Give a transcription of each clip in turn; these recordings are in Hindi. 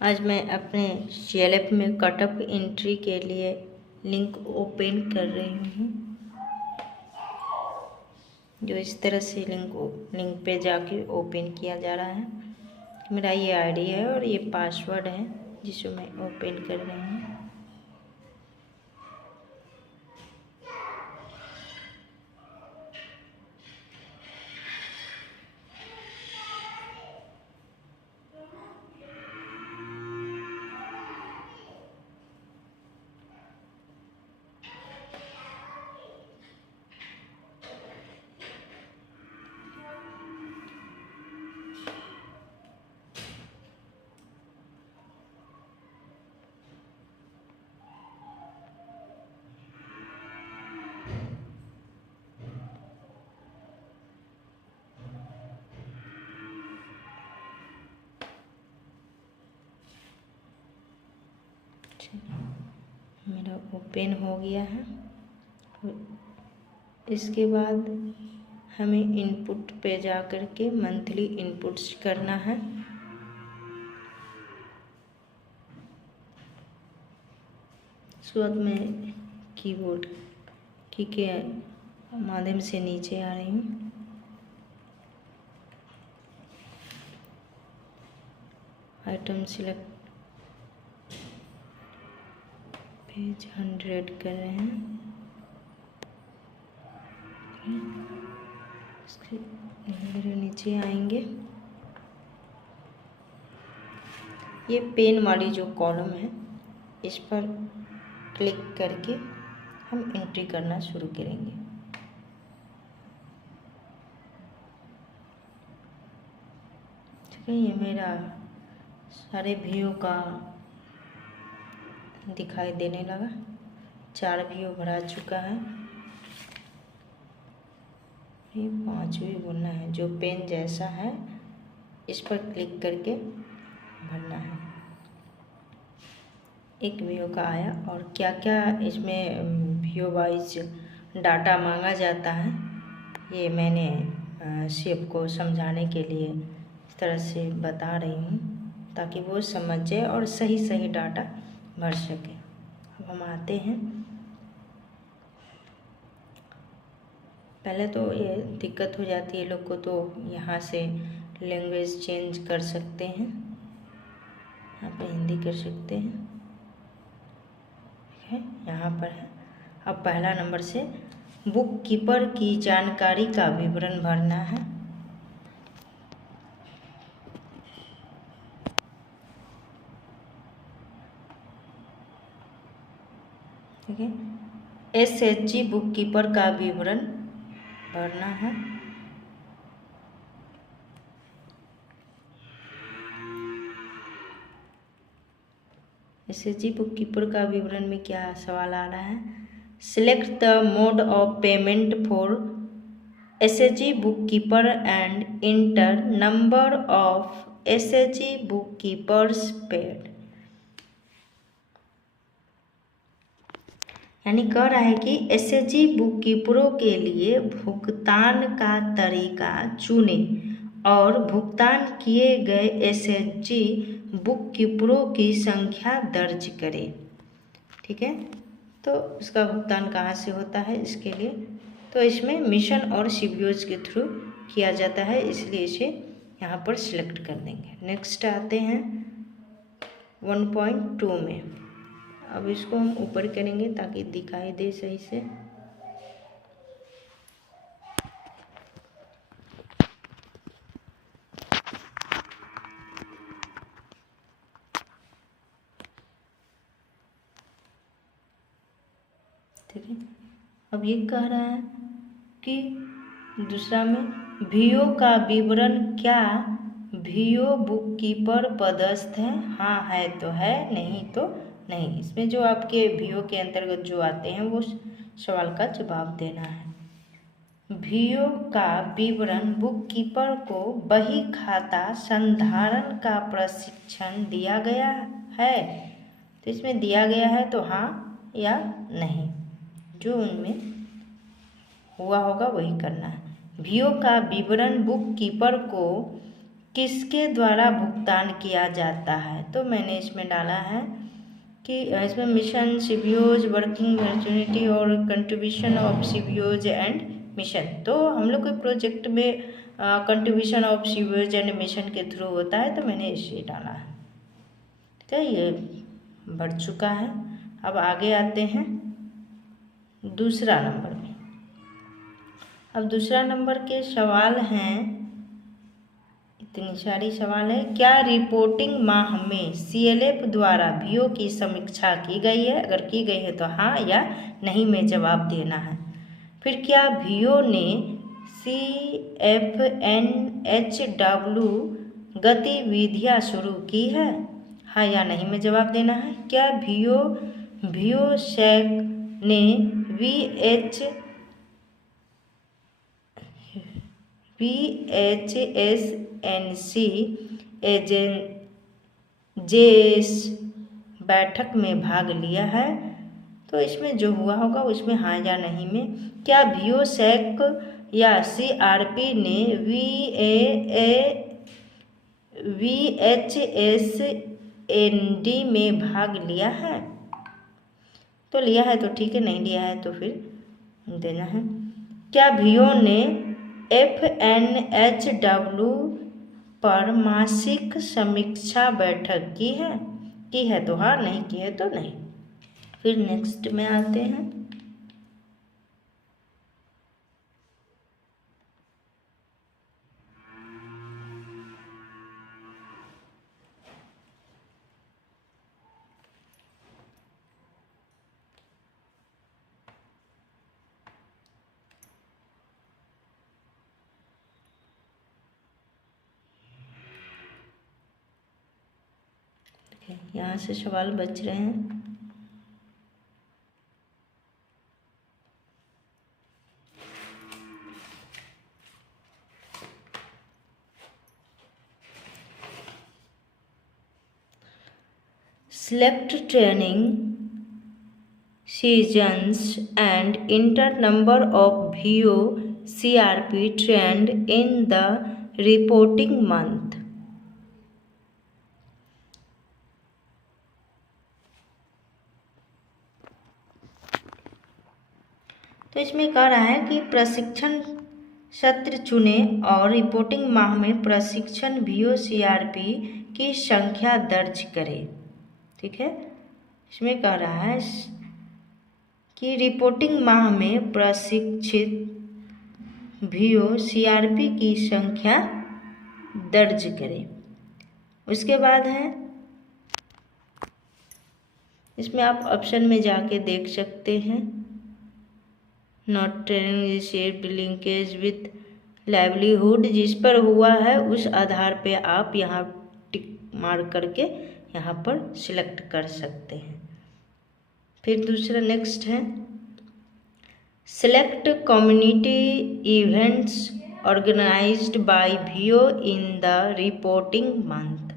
आज मैं अपने CLF में कटअप एंट्री के लिए लिंक ओपन कर रही हूँ। जो इस तरह से लिंक पे जाके ओपन किया जा रहा है। मेरा ये आईडी है और ये पासवर्ड है जिसे मैं ओपन कर रही हूँ। मेरा ओपन हो गया है। इसके बाद हमें इनपुट पे जा कर के मंथली इनपुट्स करना है। उसके बाद मैं कीबोर्ड की के माध्यम से नीचे आ रही हूँ। आइटम सिलेक्ट पेज 100 कर रहे हैं। इसके धीरे नीचे आएंगे। ये पेन वाली जो कॉलम है इस पर क्लिक करके हम एंट्री करना शुरू करेंगे। ठीक है, ये मेरा सारे व्यू का दिखाई देने लगा। 4 व्यू भरा चुका है। ये 5वीं भरना है। जो पेन जैसा है इस पर क्लिक करके भरना है। एक व्यू का आया। और क्या क्या इसमें व्यू वाइज डाटा मांगा जाता है ये मैंने शेफ को समझाने के लिए इस तरह से बता रही हूँ ताकि वो समझे और सही डाटा भर सके। अब हम आते हैं। पहले तो ये दिक्कत हो जाती है लोग को, तो यहाँ से लैंग्वेज चेंज कर सकते हैं। यहाँ पे हिंदी कर सकते हैं। ठीक है, यहाँ पर है। अब पहला नंबर से बुक कीपर की जानकारी का विवरण भरना है। ठीक है, SHG बुक कीपर का विवरण भरना है। SHG बुक कीपर का विवरण में क्या सवाल आ रहा है? Select the mode of payment for SHG book keeper and inter number of SHG book keepers paid. यानी कह रहा है कि SHG बुक कीपरों के लिए भुगतान का तरीका चुने और भुगतान किए गए SHG बुक कीपरों की संख्या दर्ज करें। ठीक है, तो इसका भुगतान कहाँ से होता है इसके लिए? तो इसमें मिशन और CBOs के थ्रू किया जाता है, इसलिए इसे यहाँ पर सिलेक्ट कर देंगे। नेक्स्ट आते हैं 1.2 में। अब इसको हम ऊपर करेंगे ताकि दिखाई दे सही से। ठीक है, अब ये कह रहा है कि दूसरा में VO का विवरण क्या VO बुक कीपर पदस्थ है? हाँ है तो है, नहीं तो नहीं। इसमें जो आपके VO के अंतर्गत जो आते हैं वो सवाल का जवाब देना है। VO का विवरण बुक कीपर को बही खाता संधारण का प्रशिक्षण दिया गया है? तो इसमें दिया गया है तो हाँ या नहीं, जो उनमें हुआ होगा वही करना है। VO का विवरण बुक कीपर को किसके द्वारा भुगतान किया जाता है? तो मैंने इसमें डाला है कि इसमें मिशन, सीबीओज, वर्किंग अपॉर्चुनिटी और कंट्रीब्यूशन ऑफ सीबीओज एंड मिशन। तो हम लोग के प्रोजेक्ट में कंट्रीब्यूशन ऑफ सीबीओज एंड मिशन के थ्रू होता है, तो मैंने इसे डाला है। तो ये बढ़ चुका है। अब आगे आते हैं दूसरा नंबर में। अब दूसरा नंबर के सवाल हैं, इतनी सारी सवाल है। क्या रिपोर्टिंग माह में सीएलएफ द्वारा वीओ की समीक्षा की गई है? अगर की गई है तो हाँ या नहीं में जवाब देना है। फिर क्या वीओ ने CFNHW गतिविधियाँ शुरू की है? हाँ या नहीं में जवाब देना है। क्या वीओ सैक ने VHSNC एजेस बैठक में भाग लिया है? तो इसमें जो हुआ होगा उसमें हाँ या नहीं में। क्या वीओ सैक या CRP ने VHSND में भाग लिया है? तो लिया है तो ठीक है, नहीं लिया है तो फिर देना है। क्या वीओ ने FNHW पर मासिक समीक्षा बैठक की है? की है तो हाँ, नहीं की है तो नहीं। फिर नेक्स्ट में आते हैं। यहाँ से सवाल बच रहे हैं। Select training seasons and enter number of VO CRP trained in the reporting month. तो इसमें कह रहा है कि प्रशिक्षण सत्र चुने और रिपोर्टिंग माह में प्रशिक्षण VO CRP की संख्या दर्ज करें। ठीक है, इसमें कह रहा है कि रिपोर्टिंग माह में प्रशिक्षित VO CRP की संख्या दर्ज करें। उसके बाद है, इसमें आप ऑप्शन में जाके देख सकते हैं। Not training received linkage with livelihood, जिस पर हुआ है उस आधार पे आप यहाँ टिक मार्क करके यहाँ पर सिलेक्ट कर सकते हैं। फिर दूसरा नेक्स्ट है, select community events organised by VO in the reporting month.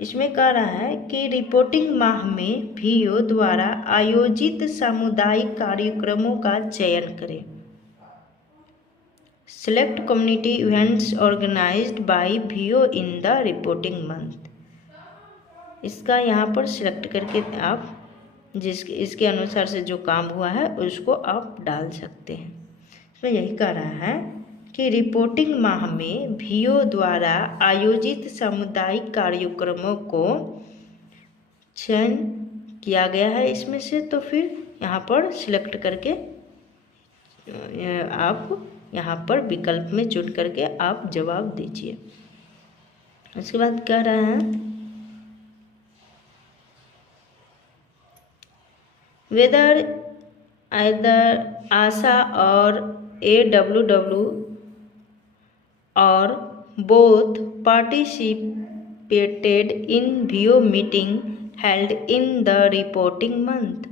इसमें कह रहा है कि रिपोर्टिंग माह में वीओ द्वारा आयोजित सामुदायिक कार्यक्रमों का चयन करें। Select community events organised by VO in the reporting month, इसका यहाँ पर सिलेक्ट करके आप इसके अनुसार से जो काम हुआ है उसको आप डाल सकते हैं। इसमें यही कह रहा है कि रिपोर्टिंग माह में वीओ द्वारा आयोजित सामुदायिक कार्यक्रमों को चयन किया गया है इसमें से, तो फिर यहाँ पर सिलेक्ट करके आप यहाँ पर विकल्प में चुन करके आप जवाब दीजिए। उसके बाद कह रहा है, वेदर आइदर आशा और AWW और both participated in VO meeting held in the reporting month।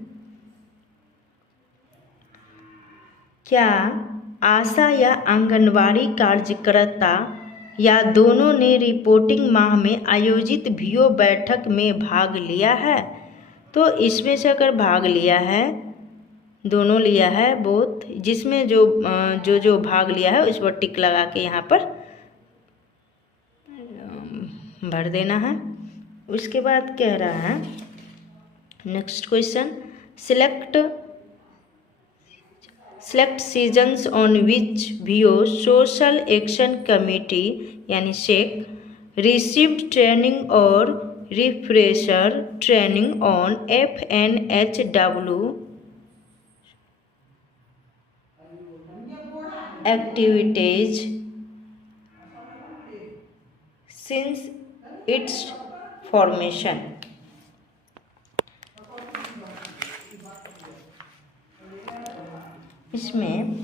क्या आशा या आंगनवाड़ी कार्यकर्ता या दोनों ने रिपोर्टिंग माह में आयोजित VO बैठक में भाग लिया है? तो इसमें से अगर भाग लिया है, दोनों लिया है, बोथ, जिसमें जो भाग लिया है उस पर टिक लगा के यहाँ पर भर देना है। उसके बाद कह रहा है next question, select seasons on which VO social action committee यानी शेक रिसीव्ड ट्रेनिंग और refresher training on FNHW activities since it's formation. इसमें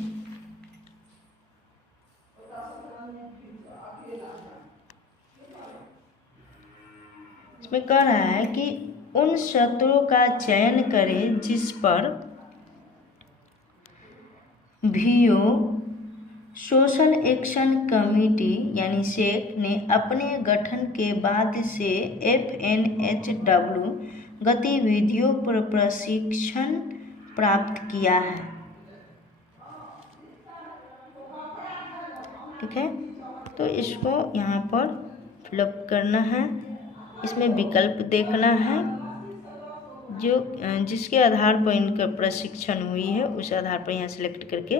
कह रहा है कि उन सत्रों का चयन करें जिस पर VO सोशल एक्शन कमेटी यानी शेक ने अपने गठन के बाद से FNHW गतिविधियों पर प्रशिक्षण प्राप्त किया है। ठीक है, तो इसको यहाँ पर फिलअप करना है। इसमें विकल्प देखना है जो जिसके आधार पर इनका प्रशिक्षण हुई है उस आधार पर यहाँ सेलेक्ट करके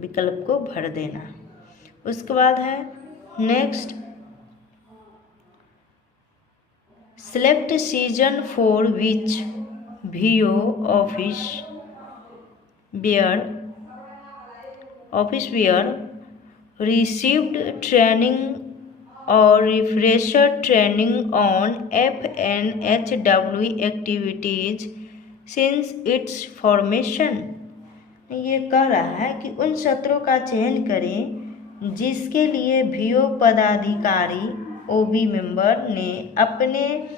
विकल्प को भर देना। उसके बाद है next, select season for which VO office where received training or refresher training on FNHW activities since its formation। ये कह रहा है कि उन सत्रों का चयन करें जिसके लिए VO पदाधिकारी OB मेंबर ने अपने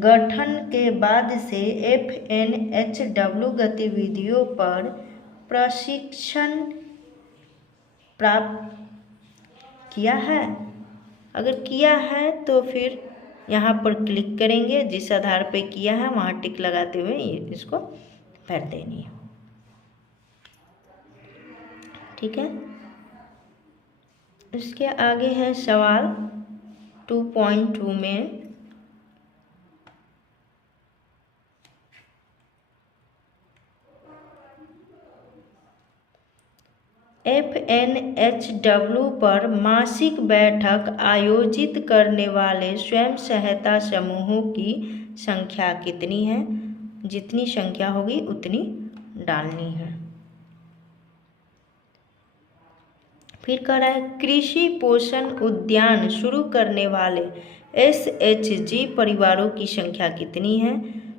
गठन के बाद से FNHW गतिविधियों पर प्रशिक्षण प्राप्त किया है। अगर किया है तो फिर यहाँ पर क्लिक करेंगे, जिस आधार पे किया है वहाँ टिक लगाते हुए इसको भर देनी है। ठीक है, इसके आगे है सवाल 2.2 में FNHW पर मासिक बैठक आयोजित करने वाले स्वयं सहायता समूहों की संख्या कितनी है? जितनी संख्या होगी उतनी डालनी है। फिर कह रहा है कृषि पोषण उद्यान शुरू करने वाले SHG परिवारों की संख्या कितनी है?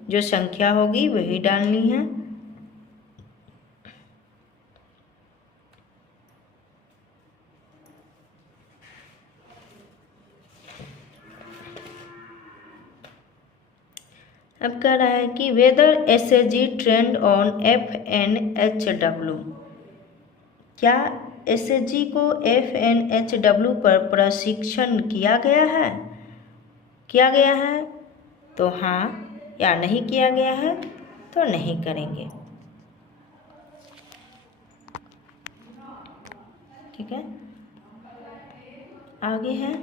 जो संख्या होगी वही डालनी है। अब कह रहा है कि whether SHG trained on FNHW, क्या SHG को FNHW पर प्रशिक्षण किया गया है? किया गया है तो हाँ, या नहीं किया गया है तो नहीं करेंगे। ठीक है, आगे है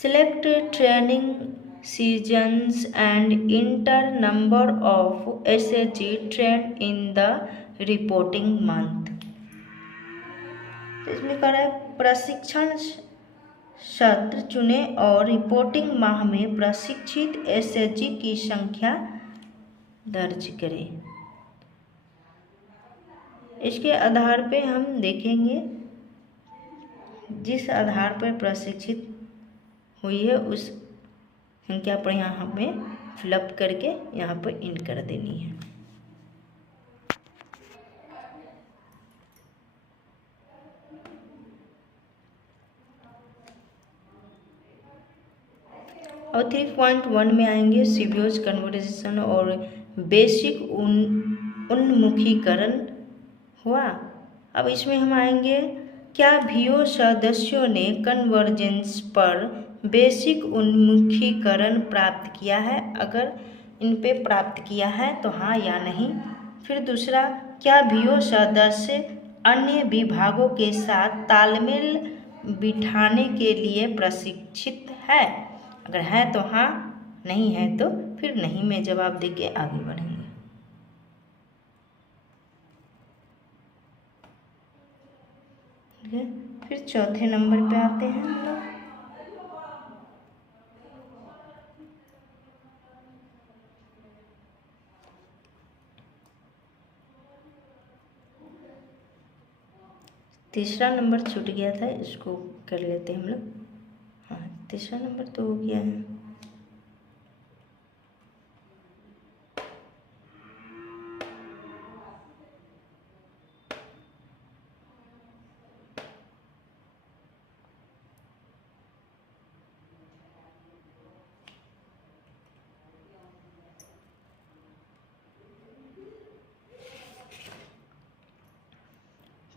select training seasons and enter number of SHG trained in the reporting month। इसमें कह रहा है प्रशिक्षण सत्र चुने और रिपोर्टिंग माह में प्रशिक्षित SHG की संख्या दर्ज करें। इसके आधार पे हम देखेंगे जिस आधार पर प्रशिक्षित हुई है उस संख्या पर यहाँ हमें फिलअप करके यहाँ पर इन कर देनी है। और 3.1 में आएंगे सिम्बियोज कन्वर्जेशन और बेसिक उन्मुखीकरण हुआ। अब इसमें हम आएंगे क्या VO सदस्यों ने कन्वर्जेंस पर बेसिक उन्मुखीकरण प्राप्त किया है? अगर इन पे प्राप्त किया है तो हाँ या नहीं। फिर दूसरा, क्या VO सदस्य अन्य विभागों के साथ तालमेल बिठाने के लिए प्रशिक्षित है? अगर है तो हाँ, नहीं है तो फिर नहीं में जवाब देके आगे बढ़ेंगे। ठीक है, फिर चौथे नंबर पे आते हैं हम लोग। तीसरा नंबर छूट गया था, इसको कर लेते हैं हम लोग। हाँ, तीसरा नंबर तो हो गया है।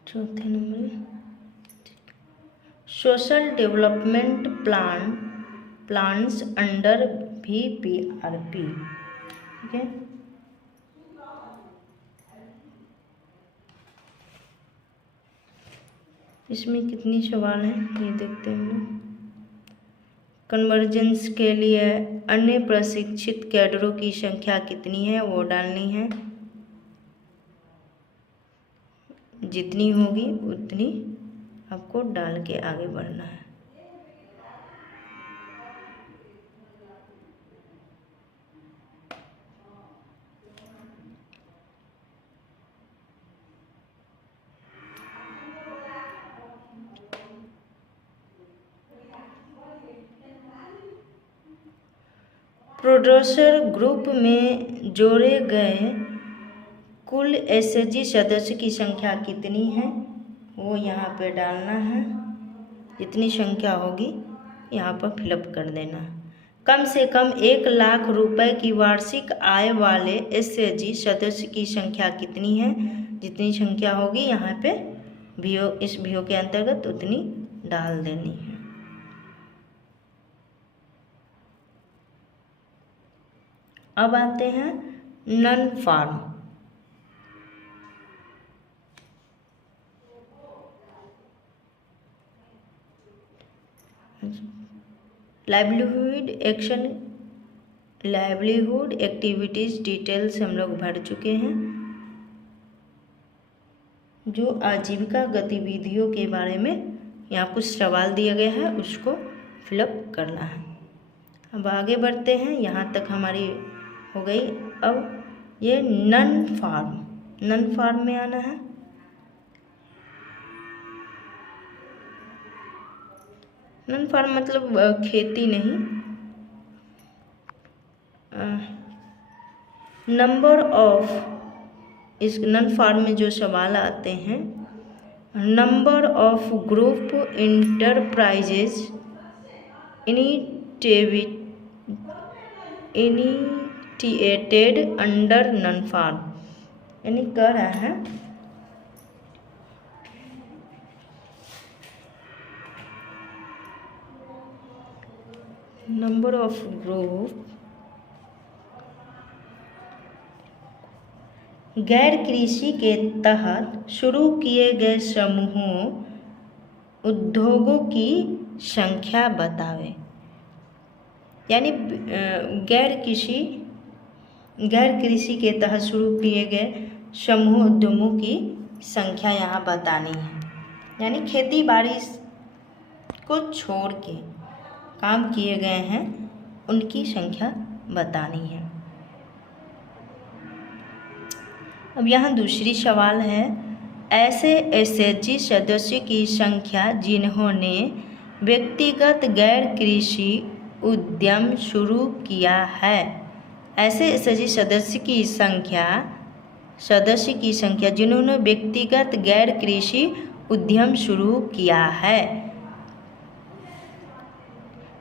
चौथे number social development plans under VPRP। ठीक है, इसमें कितनी सवाल हैं ये देखते हैं हम लोग। कन्वर्जेंस के लिए अन्य प्रशिक्षित कैडरों की संख्या कितनी है वो डालनी है, जितनी होगी उतनी आपको डाल के आगे बढ़ना है। प्रोड्यूसर ग्रुप में जोड़े गए कुल SHG सदस्य की संख्या कितनी है वो यहाँ पे डालना है, जितनी संख्या होगी यहाँ पर फिलअप कर देना। कम से कम 1 लाख रुपए की वार्षिक आय वाले SHG सदस्य की संख्या कितनी है, जितनी संख्या होगी यहाँ पे इस VO के अंतर्गत उतनी डाल देनी है। अब आते हैं non farm. Livelihood activities details हम लोग भर चुके हैं। जो आजीविका गतिविधियों के बारे में यहाँ कुछ सवाल दिया गया है उसको फिलअप करना है। अब आगे बढ़ते हैं, यहाँ तक हमारी हो गई। अब ये नॉन फार्म में आना है। नॉन फार्म मतलब खेती नहीं। नंबर ऑफ, इस नॉन फार्म में जो सवाल आते हैं, number of group enterprises initiated under non farm, यानी कह रहा है नंबर ऑफ ग्रुप गैर कृषि के तहत शुरू किए गए समूहों उद्योगों की संख्या बतावे। यानी गैर कृषि के तहत शुरू किए गए समूह उद्यमों की संख्या यहाँ बतानी है। यानी खेती बाड़ी को छोड़ के काम किए गए हैं उनकी संख्या बतानी है। अब यहाँ दूसरी सवाल है, ऐसे SHG सदस्यों की संख्या जिन्होंने व्यक्तिगत गैर कृषि उद्यम शुरू किया है। ऐसे SHG सदस्य की संख्या जिन्होंने व्यक्तिगत गैर कृषि उद्यम शुरू किया है।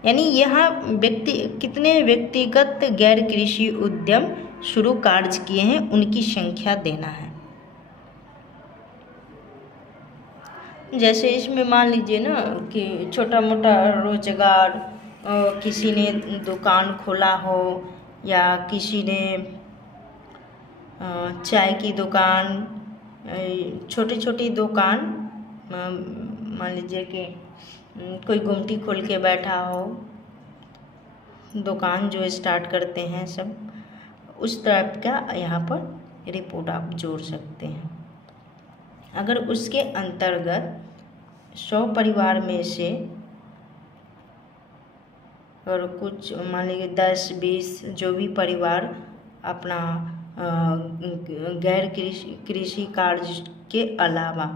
यानी यहाँ कितने व्यक्तिगत गैर कृषि उद्यम शुरू कार्य किए हैं उनकी संख्या देना है। जैसे इसमें मान लीजिए ना कि छोटा मोटा रोजगार, किसी ने दुकान खोला हो या किसी ने चाय की दुकान छोटी छोटी दुकान, मान लीजिए कि कोई गुमटी खोल के बैठा हो, दुकान जो स्टार्ट करते हैं सब, उस टाइप का यहाँ पर रिपोर्ट आप जोड़ सकते हैं। अगर उसके अंतर्गत 100 परिवार में से और कुछ मान लीजिए 10-20 जो भी परिवार अपना गैर कृषि कार्य के अलावा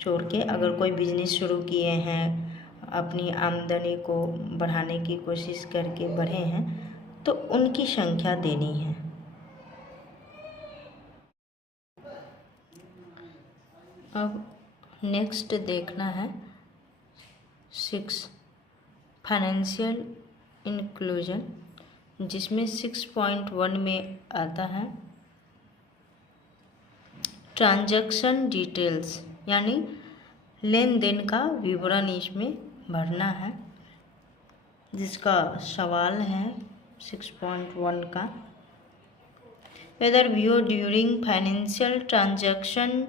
छोड़ के अगर कोई बिजनेस शुरू किए हैं, अपनी आमदनी को बढ़ाने की कोशिश करके बढ़े हैं, तो उनकी संख्या देनी है। अब नेक्स्ट देखना है 6 फाइनेंशियल इंक्लूजन, जिसमें 6.1 में आता है ट्रांजैक्शन डिटेल्स, यानी लेन देन का विवरण इसमें भरना है, जिसका सवाल है 6.1 का। Whether VO during financial transaction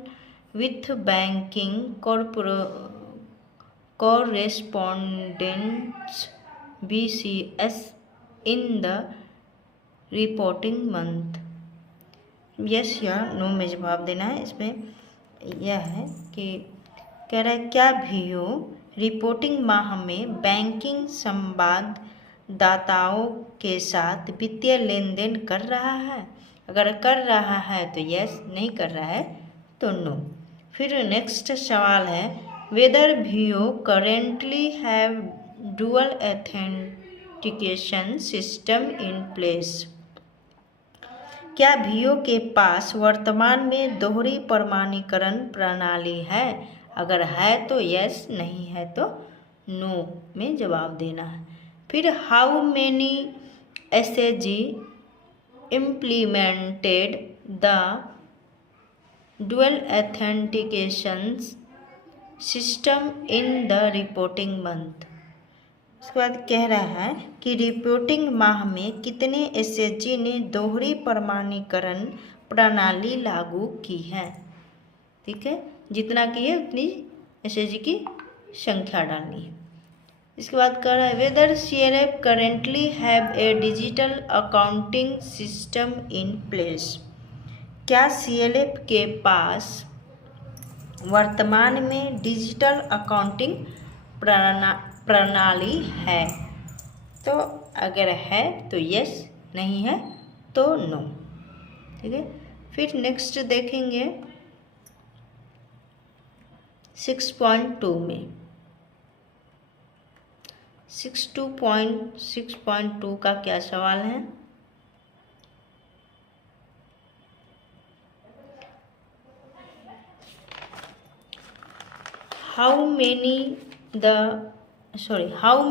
with banking correspondents BCS in the reporting month। Yes या नो में जवाब देना है। इसमें यह है कि कह रहा है क्या VO रिपोर्टिंग माह में बैंकिंग संवाददाताओं के साथ वित्तीय लेन देन कर रहा है। अगर कर रहा है तो यस, नहीं कर रहा है तो नो। फिर नेक्स्ट सवाल है whether VO currently have dual authentication system in place. क्या VO के पास वर्तमान में दोहरी प्रमाणीकरण प्रणाली है। अगर है तो यस, नहीं है तो नो में जवाब देना है। फिर how many SHG implemented the dual authentication system in the reporting month. उसके बाद कह रहा है कि रिपोर्टिंग माह में कितने SHG ने दोहरी प्रमाणीकरण प्रणाली लागू की है। ठीक है, जितना की है उतनी SHG की संख्या डालनी है। इसके बाद कह रहा है whether CLF currently have a digital accounting system in place. क्या CLF के पास वर्तमान में डिजिटल अकाउंटिंग प्रणाली है। तो अगर है तो यस, नहीं है तो नो। ठीक है, फिर नेक्स्ट देखेंगे 6.2 में 6.2 का क्या सवाल है। How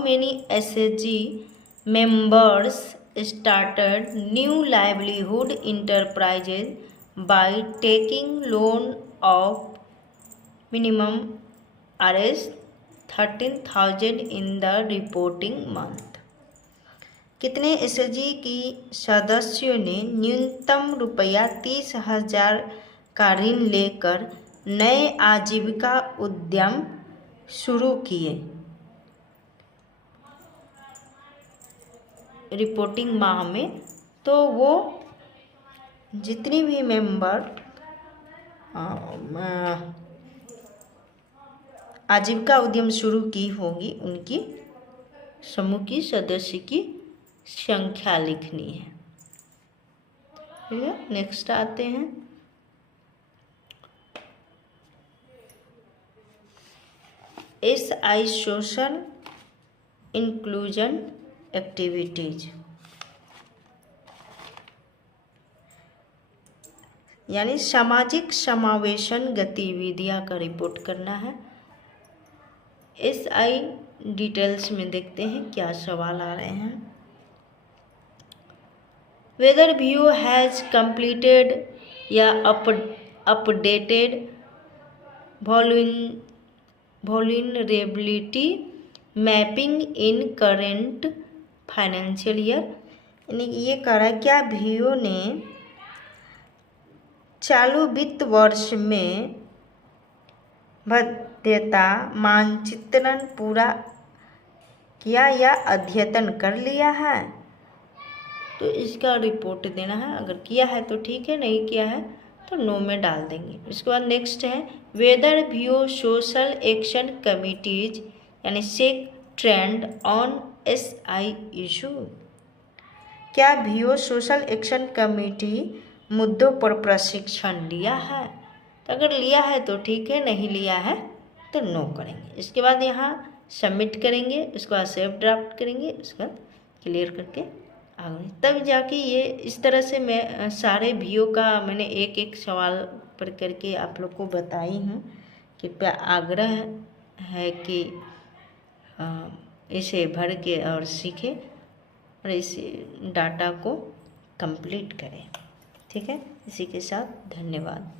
many SHG members started new livelihood enterprises by taking loan of minimum Rs13,000 in the reporting month। कितने SHG की सदस्यों ने न्यूनतम ₹30,000 का ऋण लेकर नए आजीविका उद्यम शुरू किए रिपोर्टिंग माह में। तो वो जितनी भी मेंबर आजीविका उद्यम शुरू की होगी उनकी समूह की सदस्य की संख्या लिखनी है। ठीक है, नेक्स्ट आते हैं SI सोशल इंक्लूजन एक्टिविटीज, यानी सामाजिक समावेशन गतिविधियां का रिपोर्ट करना है। SI डिटेल्स में देखते हैं क्या सवाल आ रहे हैं। वेदर VO हैज कंप्लीटेड या अपडेटेड vulnerability मैपिंग इन करेंट फाइनेंशियल ईयर। यानी ये कह रहा है क्या VO ने चालू वित्त वर्ष में बाध्यता मानचित्रण पूरा किया या अद्यतन कर लिया है, तो इसका रिपोर्ट देना है। अगर किया है तो ठीक है, नहीं किया है तो नो में डाल देंगे। इसके बाद नेक्स्ट है whether VO social action committees यानी सेक ट्रेंड ऑन SI इशू। क्या VO सोशल एक्शन कमेटी मुद्दों पर प्रशिक्षण लिया है? तो अगर लिया है तो ठीक है, नहीं लिया है तो नो करेंगे। इसके बाद यहाँ सबमिट करेंगे, उसके बाद सेव ड्राफ्ट करेंगे, उसके बाद क्लियर करके आगे तब जाके ये इस तरह से मैं सारे VO का मैंने एक एक सवाल पर करके आप लोग को बताई हूँ। कृपया आग्रह है कि इसे भर के और सीखें और इस डाटा को कंप्लीट करें। ठीक है, इसी के साथ धन्यवाद।